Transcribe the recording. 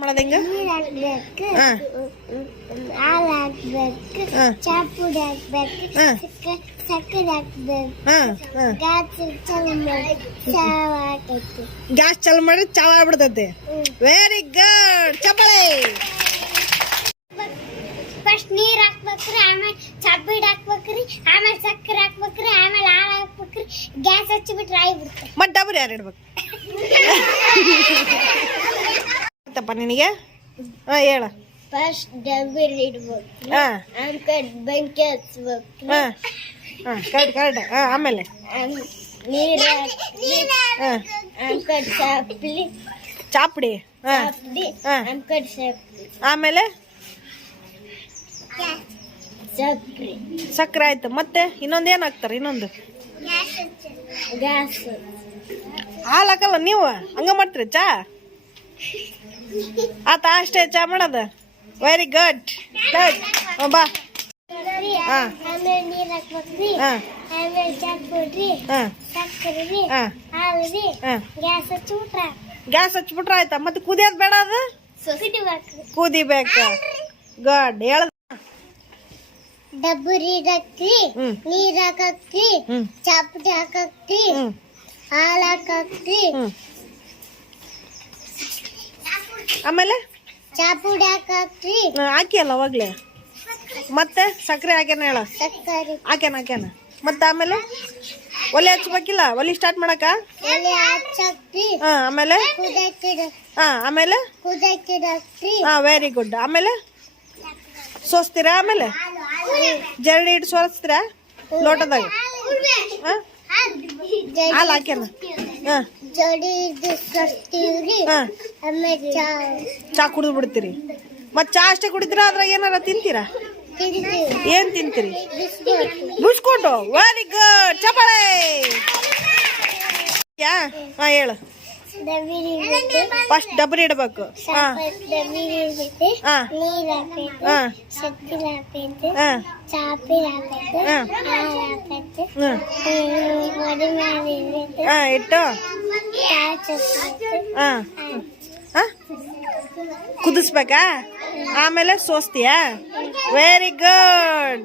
ಮಾಡೋದು ಹೆಂಗ? ಹಾಲು ಹಾಕ್ಬೇಕು, ಚಾಪುಡಿ ಹಾಕ್ಬೇಕು, ಸಕ್ಕರೆ ಹಾಕ್ಬೇಕು, ಗ್ಯಾಸ್ ಚಾಲು ಮಾಡಿ ಚಾವ್ ಆಗ್ಬಿಡ್ತೈತಿ. ವೆರಿ ಗುಡ್, ಚಪ್ಪಳೆ. ಫಸ್ಟ್ ನೀರ್ ಹಾಕ್ಬೇಕ್ರಿ, ಆಮೇಲೆ ಚಾಪುಡಿ ಹಾಕ್ಬೇಕ್ರಿ, ಆಮೇಲೆ ಸಕ್ಕರೆ ಹಾಕ್ಬೇಕ್ರಿ, ಆಮೇಲೆ ಹಾಲು ಹಾಕ್ಬೇಕ್ರಿ, ಗ್ಯಾಸ್ ಹಚ್ಚಿಬಿಟ್ರೆ ಆಗಿಬಿಡ್ತು. ಮತ್ತೆ ಡಬರಿ ಯಾರು ಇಡ್ಬೇಕು? ತಪ್ಪ ನಿನಗೆ ಹೇಳ. ಫಸ್ಟ್ ಡಬರಿ ಇಡ್ಬೇಕು, ಆಮೇಲೆ ಬೆಂಕಿ ಹಚ್ಬೇಕು, ಕರೆಕ್ಟ್. ಆಮೇಲೆ ನೀರ್ ಹಾಕಿ, ಆಮೇಲೆ ಚಾಪುಡಿ, ಆಮೇಲೆ ಸಕ್ಕರೆ ಆಯ್ತು. ಮತ್ತೆ ಇನ್ನೊಂದು ಏನ್ ಹಾಕ್ತಾರ? ಇನ್ನೊಂದು ಗ್ಯಾಸ್. ಹಾಲು ಹಾಕಲ್ಲ ನೀವು, ಹಂಗ ಮಾಡ್ತೀರಿ ಚಾ? ಆತ ಅಷ್ಟೇ ಚಾ ಮಾಡೋದು. Very good. ಬಾ. ಆಮೇಲೆ ನೀರ್ ಹಾಕ್ಬೇಕ್ರಿ, ಆಮೇಲೆ ಚಾಪುಡಿ, ಸಕ್ಕರೆ, ಹಾಲು, ಗ್ಯಾಸ್ ಹಚ್ಚಿಬಿಟ್ರ. ಗ್ಯಾಸ್ ಹಚ್ಬಿಟ್ರ ಆಯ್ತಾ? ಮತ್ತೆ ಕುದಿಯೋದ್ ಬೇಡ, ಅದು ಕುದಿಬೇಕು. ಗುಡ್. ಹೇಳ. ಡಬ್ಬರಿ ಹಾಕ್ರಿ, ನೀರ್ ಹಾಕಿ, ಚಾಪುಡಿ ಹಾಕಿ, ಹಾಲು ಹಾಕಿ, ಆಮೇಲೆ ಚಾಪುಡಿ ಹಾಕಿ ಹಾಕಿ ಅಲ್ಲ ಅವಾಗ್ಲೇ. ಮತ್ತೆ ಸಕ್ಕರೆ ಹಾಕ್ಯಾನ ಹೇಳ. ಸಕ್ಕರೆ ಹಾಕ್ಯಾನ. ಮತ್ತೆ ಆಮೇಲೆ ಒಲೆ ಹಚ್ಬೇಕಿಲ್ಲ? ಒಲೆ ಸ್ಟಾರ್ಟ್ ಮಾಡಕ? ಒಲೆ ಹಚ್ಚಿ, ಆಮೇಲೆ ಆಮೇಲೆ ಕುದಕ್ಕಿಡಕ್ರಿ. Very good. ಆಮೇಲೆ ಸೋಸ್ತೀರಾ? ಆಮೇಲೆ ಜರಡಿ ಇಟ್ಟು ಸೋಸ್ತೀರಾ ಲೋಟದಾಗ? ಹಾಲು ಹಾಕ್ಯಾನ. ಆಮೇಲೆ ಚಾ ಕುಡಿದು ಬಿಡ್ತೀರಿ. ಮತ್ ಚಾ ಅಷ್ಟೇ ಕುಡಿತೀರಾ? ಅದ್ರಾಗ ಏನಾರ ತಿಂತೀರಾ? ಏನ್ ತಿಂತೀರಿ? ಬಿಸ್ಕೊಟ್ಟು. ವೆರಿ ಗುಡ್, ಚಪ್ಪಾಳೆ. ಹೇಳು. ಫಸ್ಟ್ ಡಬರಿ ಇಡಬೇಕು, ಇಟ್ಟು ಕುದಿಸ್ಬೇಕಾ? ಆಮೇಲೆ ಸೋಸ್ತೀಯಾ? Very good.